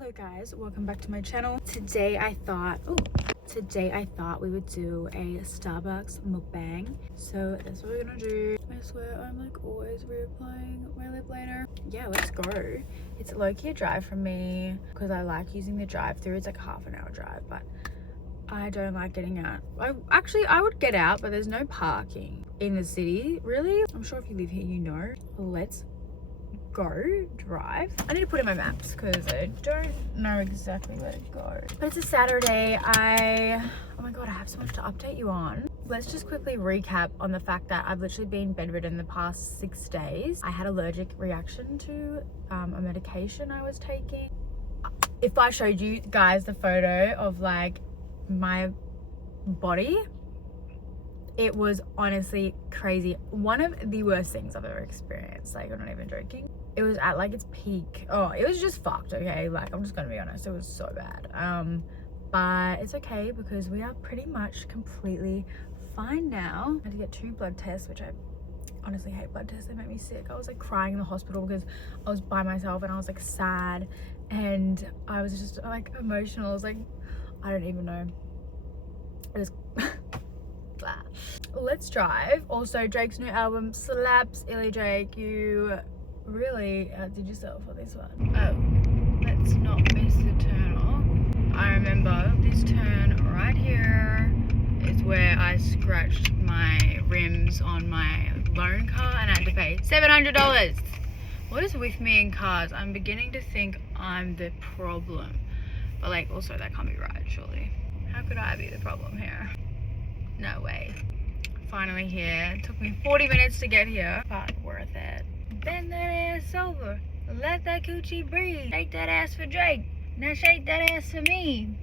Hello guys, welcome back to my channel. Today I thought we would do a Starbucks mukbang. So that's what we're gonna do. I swear I'm like always reapplying my lip liner. Yeah, let's go. It's low-key a drive from me because I like using the drive-through. It's like a half an hour drive, but I don't like getting out. I would get out, but there's no parking in the city, really. I'm sure if you live here, you know. Let's go drive. I need to put in my maps because I don't know exactly where to go. But it's a Saturday. Oh my god, I have so much to update you on. Let's just quickly recap on the fact that I've literally been bedridden the past 6 days. I had allergic reaction to a medication I was taking. If I showed you guys the photo of like my body, it was honestly crazy. One of the worst things I've ever experienced. Like, I'm not even joking. It was at like its peak. Oh, it was just fucked, okay? Like, I'm just gonna be honest, it was so bad. But it's okay because we are pretty much completely fine now. I had to get 2 blood tests, which I honestly hate blood tests. They make me sick. I was like crying in the hospital because I was by myself and I was like sad and I was just like emotional. I was like, I don't even know. It was let's drive. Also, Drake's new album slaps. Illy Drake, you really did yourself for this one. Oh, let's not miss the turn off. I remember this turn right here is where I scratched my rims on my loan car and I had to pay $700. What is with me in cars? I'm beginning to think I'm the problem, but like also that can't be right, surely. How could I be the problem here? No way. Finally here. It took me 40 minutes to get here, but worth it. Bend that ass over. Let that coochie breathe. Shake that ass for Drake. Now shake that ass for me.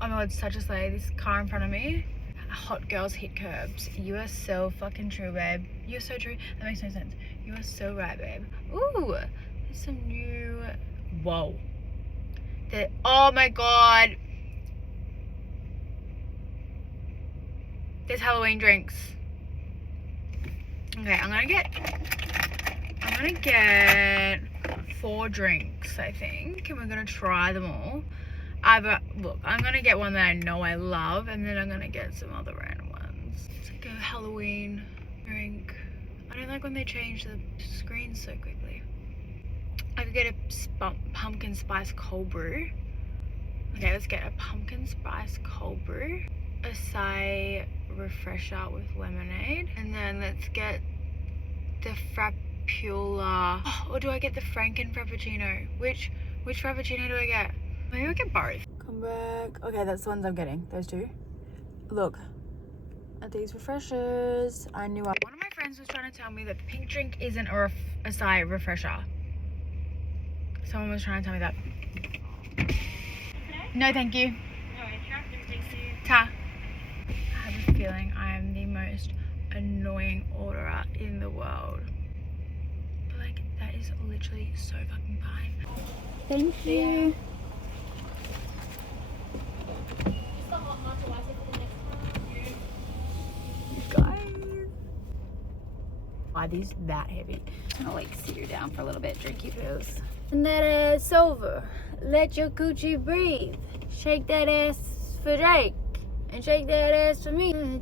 Oh my god, such a slay. This car in front of me. Hot girls hit curbs. You are so fucking true, babe. You're so true. That makes no sense. You are so right, babe. Ooh, there's some new. Whoa. Oh my god. There's Halloween drinks. Okay, I'm gonna get 4 drinks, I think, and we're gonna try them all. Look, I'm gonna get one that I know I love, and then I'm gonna get some other random ones. It's like a Halloween drink. I don't like when they change the screen so quickly. I could get a pumpkin spice cold brew. Okay, let's get a pumpkin spice cold brew, acai refresher with lemonade, and then let's get the frappula. Oh, or do I get the Franken frappuccino? Which frappuccino do I get? Maybe I'll get both. Come back. Okay, that's the ones I'm getting. Those 2. Look at these refreshers. I knew one of my friends was trying to tell me that the pink drink isn't a acai refresher. Someone was trying to tell me that. No, thank you. Ta. I have a feeling I am the most annoying orderer in the world. But like, that is literally so fucking fine. Thank you. Guys. Why are these that heavy? I'm gonna like sit you down for a little bit, drink your pills. And that ass over. Let your coochie breathe. Shake that ass for Drake. And shake that ass for me. Get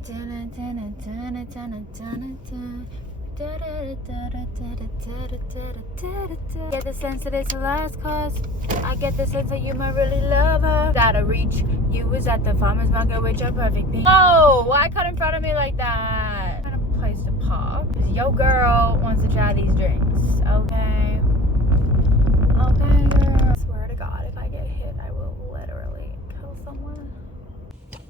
the sense that it's a last cause. I get the sense that you might really love her. Gotta reach. You was at the farmer's market with your perfect pink. Oh, why cut in front of me like that? What kind of place to park? Because your girl wants to try these drinks. Okay. Okay, girl. I swear to God, if I get hit, I will literally kill someone.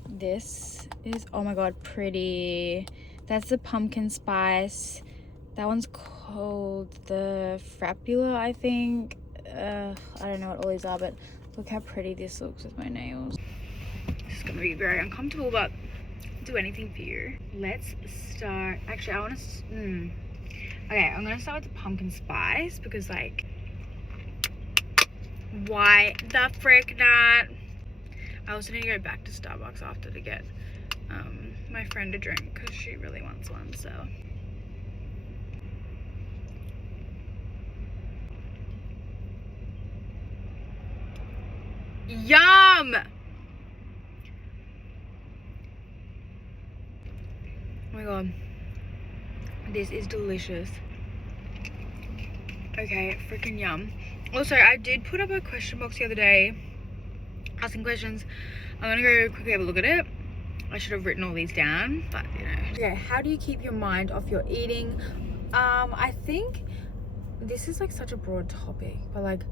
This is, oh my god, pretty. That's the pumpkin spice. That one's called the frappula, I think. I don't know what all these are, but look how pretty this looks with my nails. This is gonna be very uncomfortable, but I'll do anything for you. Let's start. Actually, I want to. Okay, I'm gonna start with the pumpkin spice because, like, why the frick not? I also need to go back to Starbucks after to get my friend a drink because she really wants one. So Yum! Oh my god. This is delicious. Okay, freaking yum. Also, I did put up a question box the other day asking questions. I'm gonna go quickly have a look at it. I should have written all these down, but you know. Okay, how do you keep your mind off your eating? I think this is like such a broad topic, but like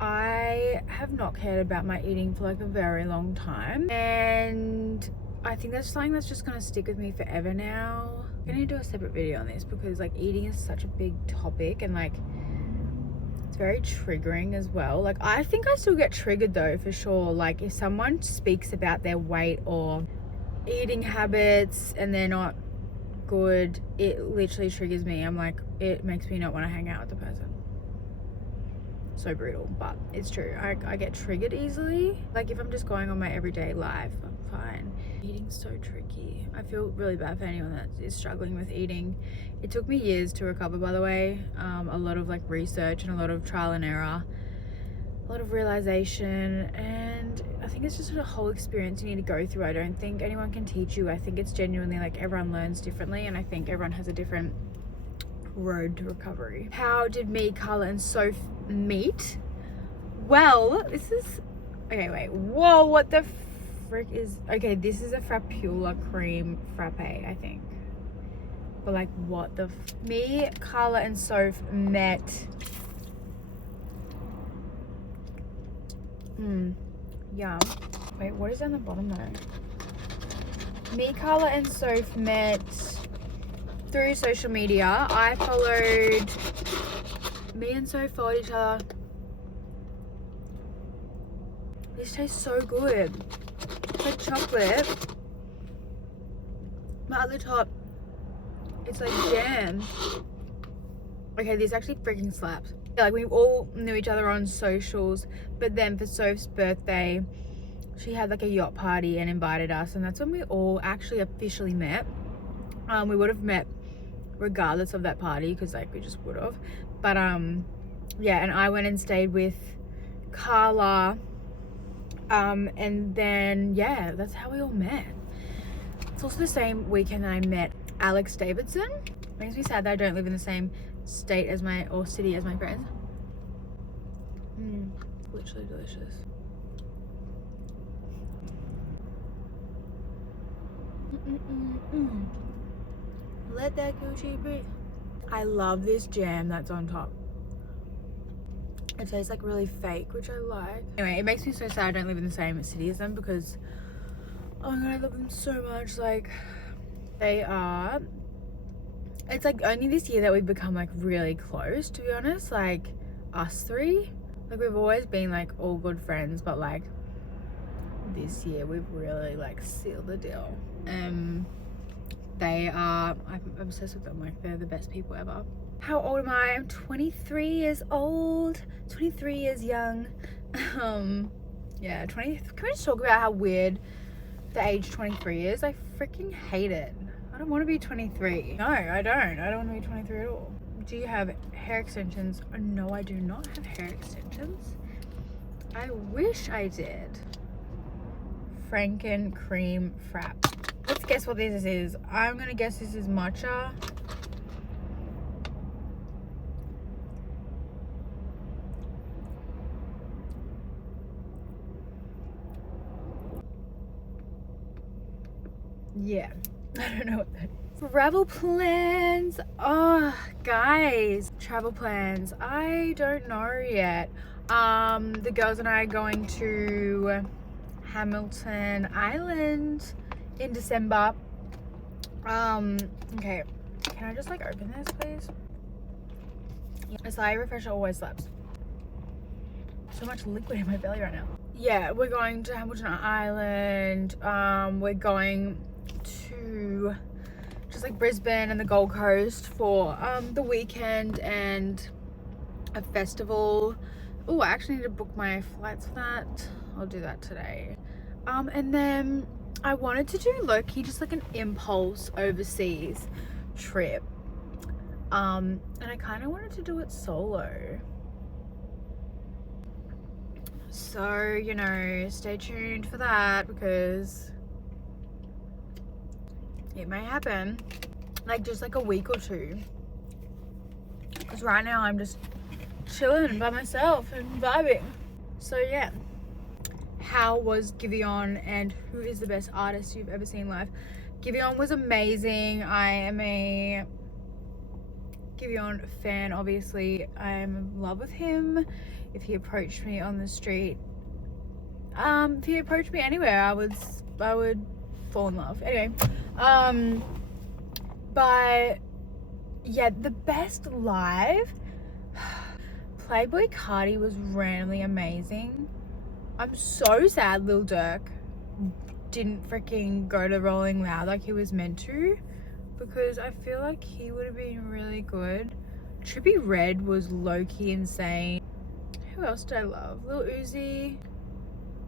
I have not cared about my eating for like a very long time, and I think that's something that's just gonna stick with me forever now. I'm gonna do a separate video on this because like eating is such a big topic, and like it's very triggering as well. Like I think I still get triggered though, for sure. Like if someone speaks about their weight or eating habits and they're not good, it literally triggers me. I'm like, it makes me not want to hang out with the person. So brutal, but it's true. I get triggered easily. Like if I'm just going on my everyday life, I'm fine. Eating's so tricky. I feel really bad for anyone that is struggling with eating. It took me years to recover, by the way. A lot of like research and a lot of trial and error, a lot of realization, and I think it's just a whole experience you need to go through. I don't think anyone can teach you. I think it's genuinely like everyone learns differently, and I think everyone has a different road to recovery. How did me, Carla, and Soph meet? Well, this is okay. Wait, whoa! What the frick is? Okay, this is a Frappula cream frappe, I think. But like, what the? Me, Carla, and Soph met. Yum. Wait, what is on the bottom though? Me, Carla, and Soph met through social media. Me and Soph followed each other. This tastes so good. It's like chocolate, but at the top, it's like jam. Okay, this actually freaking slaps. Yeah, like we all knew each other on socials, but then for Soph's birthday, she had like a yacht party and invited us, and that's when we all actually officially met. We would have met regardless of that party because like we just would have, but yeah, and I went and stayed with Carla, and then yeah, that's how we all met. It's also the same weekend that I met Alex Davidson. Makes me sad that I don't live in the same state as or city as my friends. Literally delicious. Let that Gucci breathe. I love this jam that's on top. It tastes like really fake, which I like. Anyway, it makes me so sad I don't live in the same city as them because, oh my god, I love them so much. Like, they are, it's like only this year that we've become like really close, to be honest. Like, us three. Like, we've always been like all good friends, but like this year we've really like sealed the deal. I'm obsessed with them. Like, they're the best people ever. How old am I? I'm 23 years old. 23 years young. Yeah, 20. Can we just talk about how weird the age 23 is? I freaking hate it. I don't want to be 23. No, I don't. I don't want to be 23 at all. Do you have hair extensions? No, I do not have hair extensions. I wish I did. Franken cream frap. Let's guess what this is. I'm gonna guess this is matcha. Yeah, I don't know what that is. Travel plans. Oh, guys, travel plans. I don't know yet. The girls and I are going to Hamilton Island in December. Okay, can I just like open this, please? Acai refresher always slaps. So much liquid in my belly right now. Yeah, we're going to Hamilton Island. We're going to just like Brisbane and the Gold Coast for the weekend and a festival. Oh, I actually need to book my flights for that. I'll do that today. And then I wanted to do low-key just like an impulse overseas trip. And I kind of wanted to do it solo. So, you know, stay tuned for that because it may happen. Like just like a week or two. Because right now I'm just chilling by myself and vibing. So yeah. How was Giveon and who is the best artist you've ever seen live? Giveon was amazing. I am a Giveon fan, obviously. I'm in love with him. If he approached me on the street, if he approached me anywhere, I would fall in love. Anyway, but yeah, the best live, Playboy Cardi was randomly amazing. I'm so sad Lil Durk didn't freaking go to Rolling Loud like he was meant to, because I feel like he would have been really good. Trippie Redd was low-key insane. Who else did I love? Lil Uzi.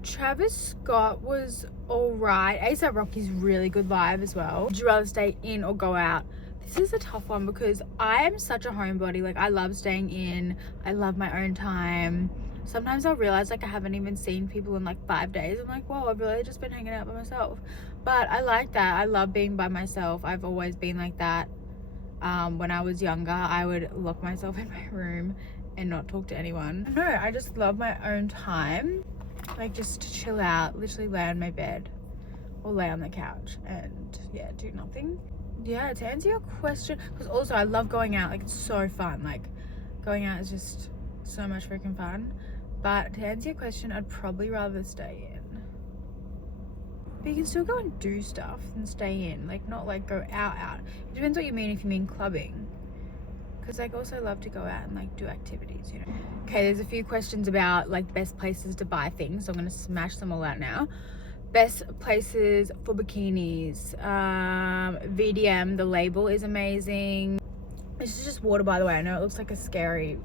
Travis Scott was alright. A$AP Rocky's really good live as well. Would you rather stay in or go out? This is a tough one because I am such a homebody. Like, I love staying in. I love my own time. Sometimes I'll realize like I haven't even seen people in like 5 days. I'm like, whoa, I've really just been hanging out by myself. But I like that. I love being by myself. I've always been like that. When I was younger, I would lock myself in my room and not talk to anyone. No, I just love my own time. Like just to chill out, literally lay on my bed or lay on the couch and yeah, do nothing. Yeah, to answer your question, because also I love going out. Like, it's so fun. Like, going out is just so much freaking fun. But to answer your question, I'd probably rather stay in. But you can still go and do stuff and stay in. Like, not like go out. It depends what you mean. If you mean clubbing, because like also love to go out and like do activities, you know. Okay, there's a few questions about like best places to buy things, so I'm gonna smash them all out now. Best places for bikinis. VDM, the label is amazing. This is just water, by the way. I know it looks like a scary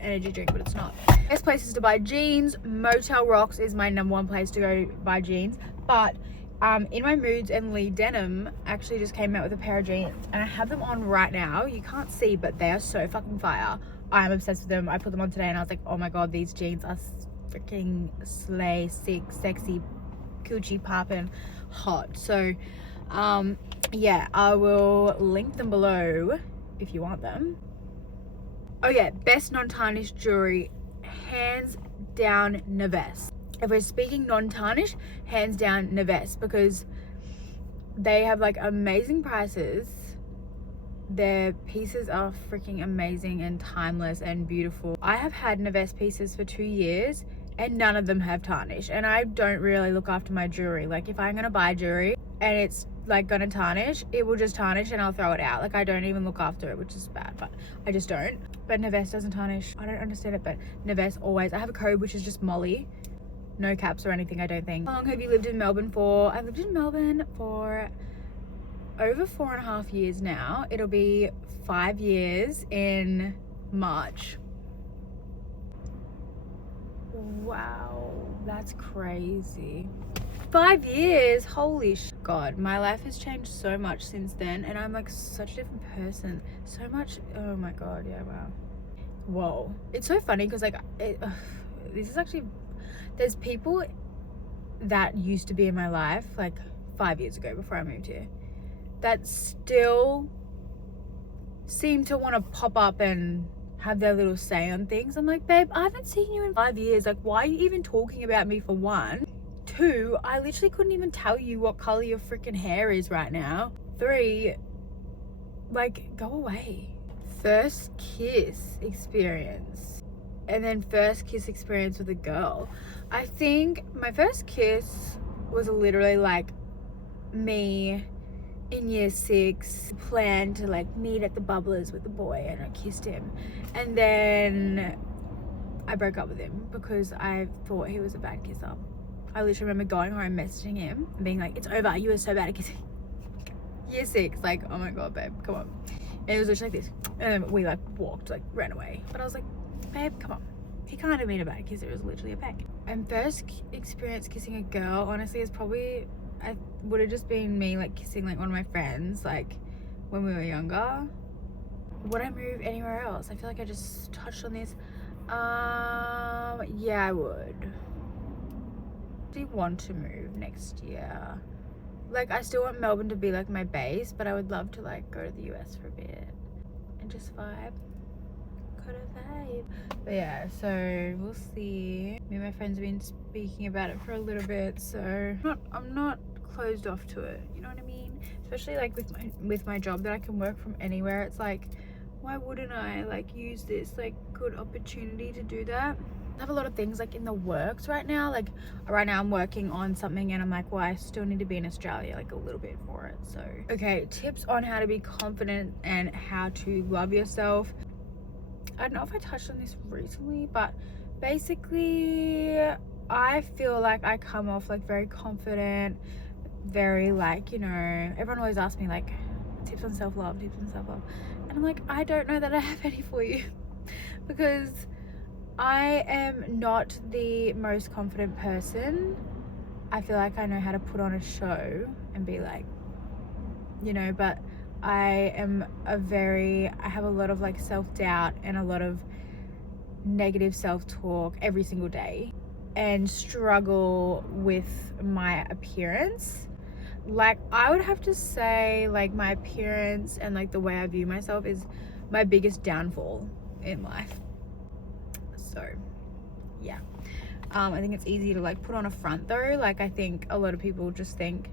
energy drink, but it's not. Best places to buy jeans. Motel Rocks is my #1 place to go buy jeans. But In My Moods and Lee Denim actually just came out with a pair of jeans, and I have them on right now. You can't see, but they are so fucking fire. I'm obsessed with them. I put them on today and I was like, oh my god, these jeans are freaking slay, sick, sexy, coochie poppin', hot. So yeah, I will link them below if you want them. Oh yeah, best non-tarnished jewelry, hands down Neves. If we're speaking non-tarnished, hands down Neves, because they have like amazing prices. Their pieces are freaking amazing and timeless and beautiful. I have had Neves pieces for 2 years and none of them have tarnish, and I don't really look after my jewelry. Like, if I'm gonna buy jewelry and it's like gonna tarnish, it will just tarnish and I'll throw it out. Like, I don't even look after it, which is bad, but I just don't. But Neves doesn't tarnish. I don't understand it, but Neves always. I have a code which is just Molly. No caps or anything, I don't think. How long have you lived in Melbourne for? I've lived in Melbourne for over 4.5 years now. It'll be 5 years in March. Wow, that's crazy. 5 years, holy god. My life has changed so much since then, and I'm like such a different person. So much, oh my god, yeah, wow. Whoa. It's so funny because like, this is actually, there's people that used to be in my life like 5 years ago before I moved here that still seem to want to pop up and have their little say on things. I'm like, babe, I haven't seen you in 5 years. Like, why are you even talking about me, for one? 2, I literally couldn't even tell you what color your freaking hair is right now. 3, like, go away. First kiss experience, and then first kiss experience with a girl. I think my first kiss was literally like me in year 6, planned to like meet at the Bubblers with the boy, and I kissed him, and then I broke up with him because I thought he was a bad kisser. I literally remember going home, messaging him and being like, it's over, you were so bad at kissing. Year 6, like, oh my god, babe, come on. And it was literally like this, and then we like walked, like ran away, but I was like, babe, come on, he can't have been a bad kisser, it was literally a peck. And first experience kissing a girl, honestly, is probably, I would have just been me like kissing like one of my friends, like when we were younger. Would I move anywhere else? I feel like I just touched on this. Yeah, I would. do you want to move next year? Like, I still want Melbourne to be like my base, but I would love to like go to the US for a bit and just vibe. Got a vibe. But yeah, so we'll see. Me and my friends have been speaking about it for a little bit, so I'm not closed off to it, you know what I mean? Especially like with my job that I can work from anywhere. It's like, why wouldn't I like use this like good opportunity to do that? I have a lot of things like in the works right now. Like right now I'm working on something and I'm like, well, I still need to be in Australia like a little bit for it. So okay, tips on how to be confident and how to love yourself. I don't know if I touched on this recently, but basically I feel like I come off like very confident, very like, you know, everyone always asks me like tips on self-love, and I'm like, I don't know that I have any for you because I am not the most confident person. I feel like I know how to put on a show and be like, you know, but I have a lot of like self-doubt and a lot of negative self-talk every single day and struggle with my appearance. Like, I would have to say like my appearance and like the way I view myself is my biggest downfall in life. So yeah, I think it's easy to like put on a front though. Like, I think a lot of people just think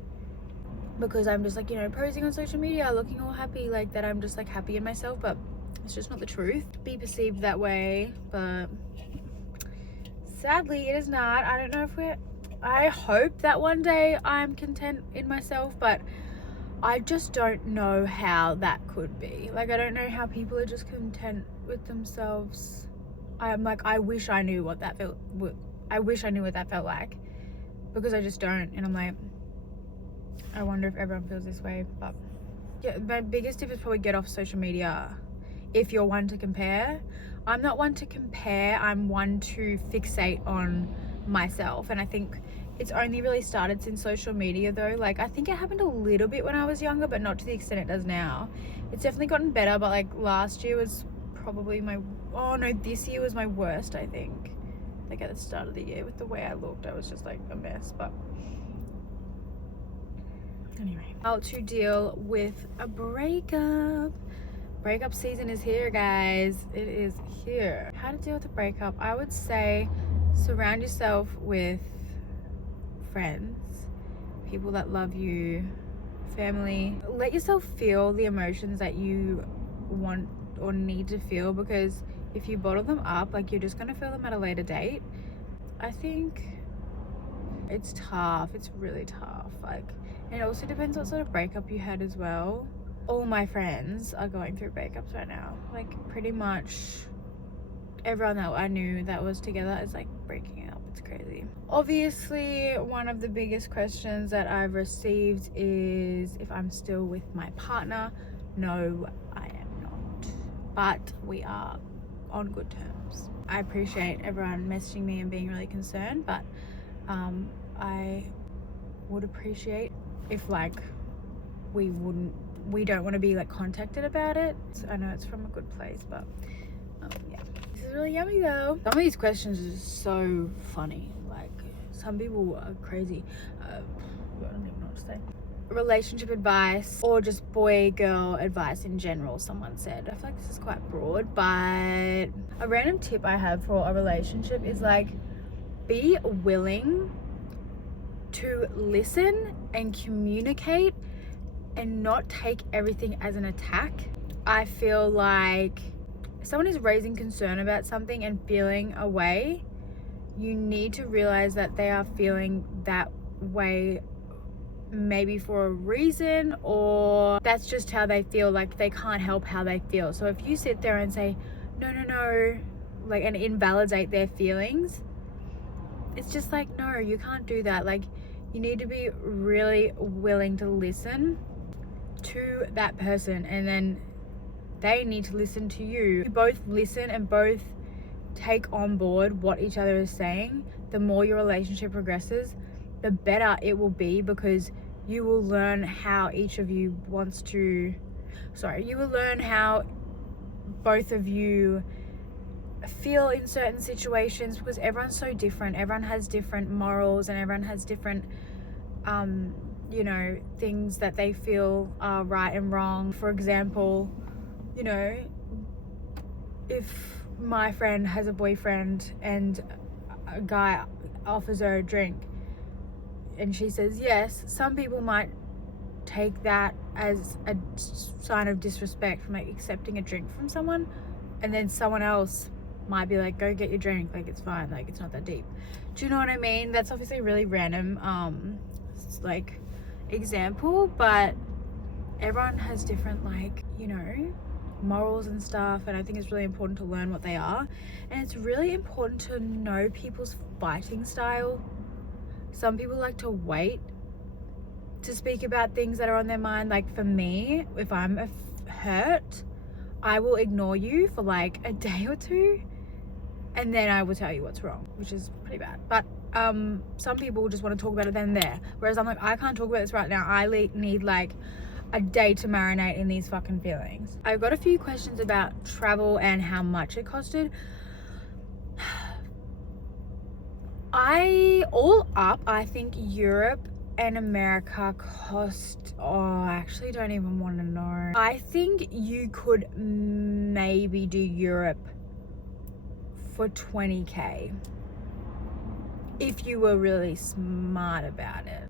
because I'm just like, you know, posting on social media looking all happy, like that I'm just like happy in myself, but it's just not the truth. Be perceived that way, but sadly it is not. I don't know if I hope that one day I'm content in myself, but I just don't know how that could be. Like, I don't know how people are just content with themselves. I'm like, I wish I knew what that felt. I wish I knew what that felt like, because I just don't. And I'm like, I wonder if everyone feels this way. But yeah, my biggest tip is probably get off social media if you're one to compare. I'm not one to compare. I'm one to fixate on myself. And I think it's only really started since social media though. Like, I think it happened a little bit when I was younger, but not to the extent it does now. It's definitely gotten better, but like last year was probably this year was my worst, I think. Like at the start of the year, with the way I looked, I was just like a mess. But anyway, how to deal with a breakup. Breakup season is here, guys. It is here. How to deal with a breakup? I would say surround yourself with friends, people that love you, family. Let yourself feel the emotions that you want or need to feel, because if you bottle them up, like, you're just gonna feel them at a later date. I think it's tough. It's really tough. Like, and it also depends what sort of breakup you had as well. All my friends are going through breakups right now. Like, pretty much everyone that I knew that was together is like breaking up. It's crazy. Obviously, one of the biggest questions that I've received is if I'm still with my partner. No, I am not, but we are on good terms. I appreciate everyone messaging me and being really concerned, but I would appreciate if like we don't want to be like contacted about it. So I know it's from a good place, but yeah. This is really yummy though. Some of these questions are so funny. Like, some people are crazy. I don't even know what to say. Relationship advice, or just boy girl advice in general, someone said. I feel like this is quite broad, but a random tip I have for a relationship is like, be willing to listen and communicate and not take everything as an attack. I feel like if someone is raising concern about something and feeling a way, you need to realize that they are feeling that way maybe for a reason, or that's just how they feel. Like, they can't help how they feel. So if you sit there and say no, like, and invalidate their feelings, it's just like, no, you can't do that. Like, you need to be really willing to listen to that person, and then they need to listen to you. You both listen and both take on board what each other is saying. The more your relationship progresses, the better it will be, because you will learn how each of you you will learn how both of you feel in certain situations, because everyone's so different. Everyone has different morals and everyone has different you know, things that they feel are right and wrong. For example, you know, if my friend has a boyfriend and a guy offers her a drink and she says yes, some people might take that as a sign of disrespect from like accepting a drink from someone, and then someone else might be like, go get your drink, like it's fine, like it's not that deep. Do you know what I mean? That's obviously really random like example, but everyone has different, like, you know, morals and stuff, and I think it's really important to learn what they are, and it's really important to know people's fighting style. Some people like to wait to speak about things that are on their mind. Like for me, if I'm hurt, I will ignore you for like a day or two, and then I will tell you what's wrong, which is pretty bad. But some people just want to talk about it then and there, whereas I'm like, I can't talk about this right now. I need like a day to marinate in these fucking feelings. I got a few questions about travel and how much it costed. I think Europe and America cost, oh, I actually don't even want to know. I think you could maybe do Europe for 20k if you were really smart about it.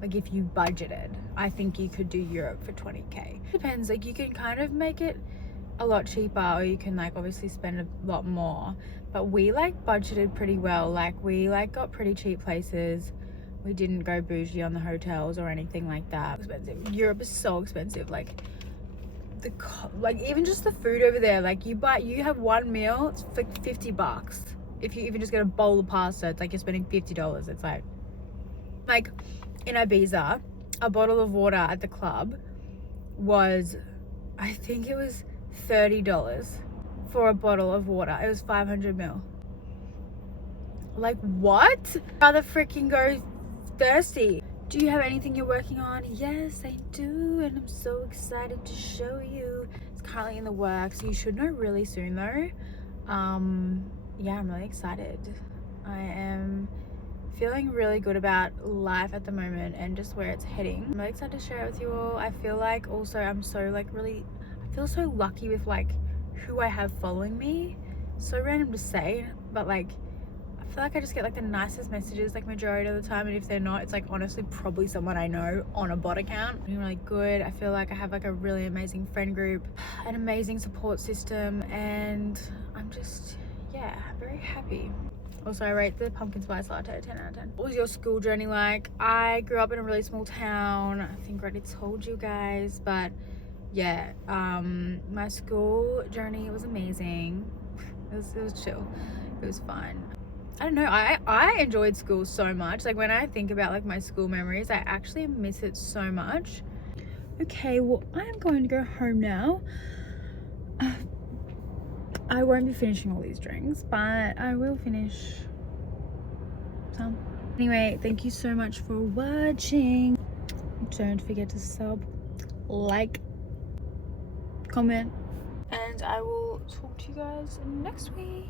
Like if you budgeted, I think you could do Europe for 20k. Depends, like you can kind of make it a lot cheaper, or you can like obviously spend a lot more, but we like budgeted pretty well. Like we like got pretty cheap places. We didn't go bougie on the hotels or anything like that. Expensive. Europe is so expensive. Like like even just the food over there, like you have one meal, it's like $50. If you even just get a bowl of pasta, it's like you're spending $50. It's like in Ibiza, a bottle of water at the club was, I think it was $30 for a bottle of water. It was 500 ml. Like what? I'd rather freaking go thirsty. Do you have anything you're working on? Yes, I do, and I'm so excited to show you. It's currently in the works. You should know really soon though. Yeah, I'm really excited. I am feeling really good about life at the moment and just where it's heading. I'm really excited to share it with you all. I feel like also I'm so like I feel so lucky with like who I have following me. So random to say, but like I feel like I just get like the nicest messages like majority of the time, and if they're not, it's like honestly probably someone I know on a bot account. I'm really good. I feel like I have like a really amazing friend group, an amazing support system, and I'm just, yeah, very happy. Also, I rate the pumpkin spice latte 10 out of 10. What was your school journey like? I grew up in a really small town. I think I already told you guys, but yeah, my school journey was amazing. It was chill. It was fun. I don't know, I enjoyed school so much. Like when I think about like my school memories, I actually miss it so much. Okay, well, I'm going to go home now. I won't be finishing all these drinks, but I will finish some. Anyway, thank you so much for watching. Don't forget to sub, like, comment, and I will talk to you guys next week.